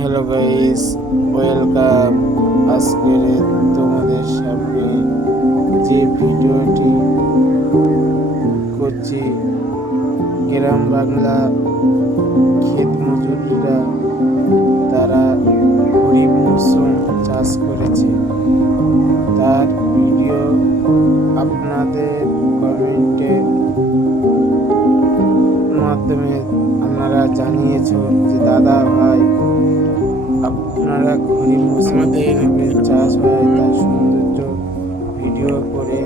Hello guys, welcome. আজকের তোমাদের সামনে যে ভিডিওটি করছি, গ্রাম বাংলা ক্ষেত মজুরিরা তারা খরিফ মৌসুম চাষ করেছে, তার ভিডিও আপনাদের কমেন্টের মাধ্যমে আপনারা জানিয়েছ যে দাদা ভাই আপনারা খরিফ মৌসুমে কিভাবে চাষ হয় তার সৌন্দর্য ভিডিও করে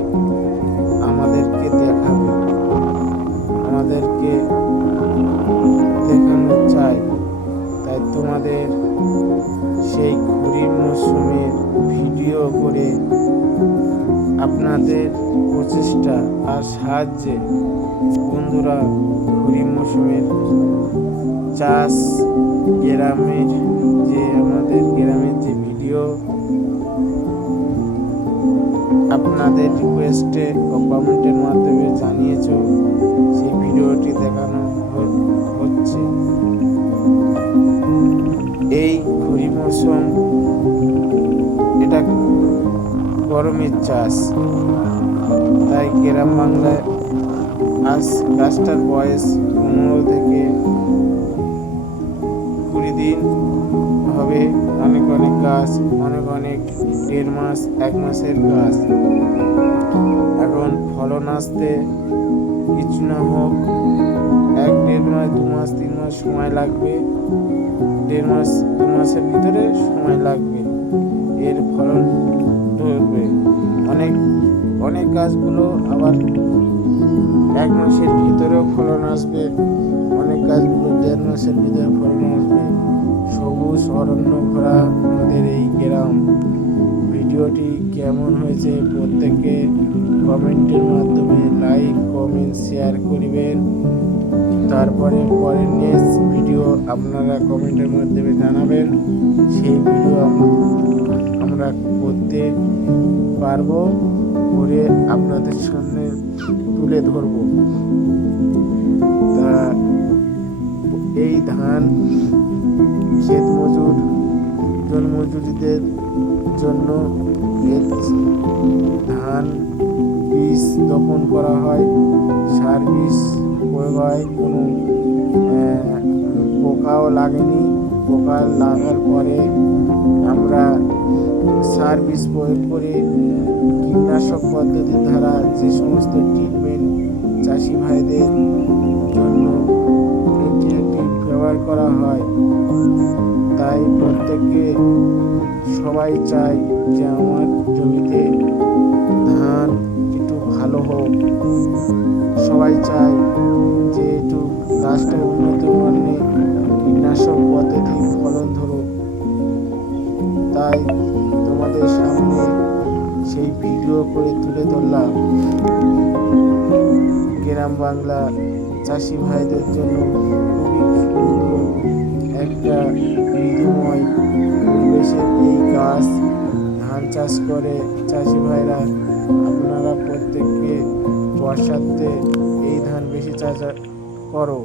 আমাদেরকে দেখাবে, আমাদেরকে দেখানো চাই। তাই তোমাদের সেই খরিফ মৌসুমের ভিডিও করে আপনাদের প্রচেষ্টা আর সাহায্যে বন্ধুরা খরিফ মৌসুমের চাষ আমাদের গ্রামের যে ভিডিও আপনাদের রিকোয়েস্টে ও কমেন্টের মাধ্যমে জানিয়েছ, সেই ভিডিওটি দেখানো হচ্ছে। এই খরিফ মৌসুম এটা গরমের চাষ, তাই গ্রাম বাংলায় আজ গাছটার বয়স 15 থেকে 20 দিন হবে। অনেক গাছ, অনেক 1.5 মাস 1 মাসের গাছ। এখন ফলন আসতে কিছু না হোক 1-1.5 মাস 2 মাস 3 মাস সময় লাগবে। 1.5 মাস 2 মাসের ভিতরে সময় লাগবে এর ফলন ধরবে। অনেক গাছগুলো আবার 1 মাসের ভিতরেও ফলন আসবে, অনেক গাছগুলো 1.5 মাসের ভিতরে ফলন আসবে। সবুজ অরণ্য ভরা আমাদের এই গ্রাম। ভিডিওটি কেমন হয়েছে প্রত্যেকে কমেন্টের মাধ্যমে লাইক কমেন্ট শেয়ার করিবেন। তারপরে পরের নেক্সট ভিডিও আপনারা কমেন্টের মাধ্যমে জানাবেন, সেই ভিডিও আমরা করতে পারবো, করে আপনাদের সামনে তুলে ধরব। তা এই ধান ক্ষেত মজুরিদের জন্য ধান বীজ বপন করা হয়, সার বীজ প্রয়োগ হয়। কোনো পোকাও লাগেনি। পোকা লাগার পরে আমরা সার বীজ প্রয়োগ করে কীটনাশক পদ্ধতির দ্বারা যে সমস্ত ট্রিটমেন্ট চাষি ভাইদের জন্য একটি ব্যবহার করা হয়। তাই প্রত্যেককে সবাই চায় যে আমার জমিতে ধান একটু ভালো হোক, সবাই চায় যে একটু গাছটা উন্নত মানের কীটনাশক পদ্ধতি ফলন ধরুক। তাই তোমাদের সামনে সেই ভিডিও করে তুলে ধরলাম। গ্রাম বাংলা চাষি ভাইদের জন্য খুবই সুন্দর একটা মৃদুময় পরিবেশের এই গাছ ধান চাষ করে চাষি ভাইরা। আপনারা প্রত্যেককে বর্ষাতে এই ধান বেশি চাষ করো।